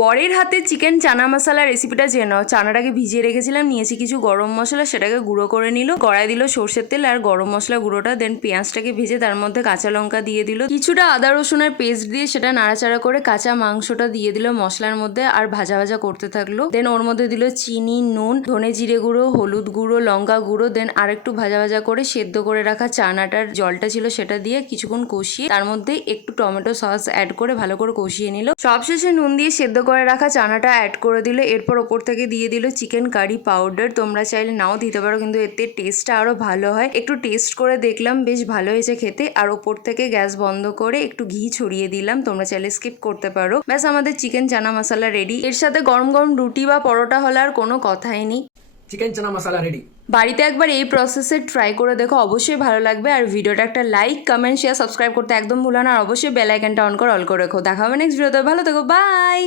বরের হাতে চিকেন চানা মশলা রেসিপিটা জেনে নাও। চানাটাকে ভিজিয়ে রেখেছিলাম, নিয়েছি কিছু গরম মশলা, সেটাকে গুঁড়ো করে নিল, কড়াই দিল সর্ষের তেল আর গরম মশলা গুঁড়োটা, দেন পেঁয়াজটাকে ভেজে তার মধ্যে কাঁচা লঙ্কা দিয়ে দিল, কিছুটা আদা রসুনের পেস্ট দিয়ে সেটা নাড়াচাড়া করে কাঁচা মাংসটা দিয়ে দিল মশলার মধ্যে আর ভাজা ভাজা করতে থাকলো। দেন ওর মধ্যে দিল চিনি, নুন, ধনে জিরে গুঁড়ো, হলুদ গুঁড়ো, লঙ্কা গুঁড়ো, দেন আরেকটু ভাজা ভাজা করে সেদ্ধ করে রাখা চানাটার জলটা ছিল সেটা দিয়ে কিছুক্ষণ কষিয়ে তার মধ্যে একটু টমেটো সস অ্যাড করে ভালো করে কষিয়ে নিল। সবশেষে নুন দিয়ে সেদ্ধ করে রাখা চানাটা অ্যাড করে দিল। এরপর ওপর থেকে দিয়ে দিল চিকেন কারি পাউডার। তোমরা চাইলে নাও দিতে পারো, কিন্তু এতে টেস্টটা আরো ভালো হয়। একটু টেস্ট করে দেখলাম, বেশ ভালো হয়েছে খেতে। আর ওপর থেকে গ্যাস বন্ধ করে একটু ঘি ছড়িয়ে দিলাম, তোমরা চাইলে স্কিপ করতে পারো। ব্যাস, আমাদের চিকেন চানা মশলা রেডি। এর সাথে গরম গরম রুটি বা পরোটা হলে আর কোনো কথাই নেই। Chicken chana masala ready. বাড়িতে একবার এই প্রসেসে ট্রাই করে দেখো, অবশ্যই ভালো লাগবে। আর ভিডিওটা একটা লাইক, কমেন্ট, শেয়ার, সাবস্ক্রাইব করতে একদম ভুলো না। আর অবশ্যই বেল আইকনটা অন করে অল করে রেখো। দেখা হবে নেক্সট ভিডিওতে। ভালো থেকো, বাই।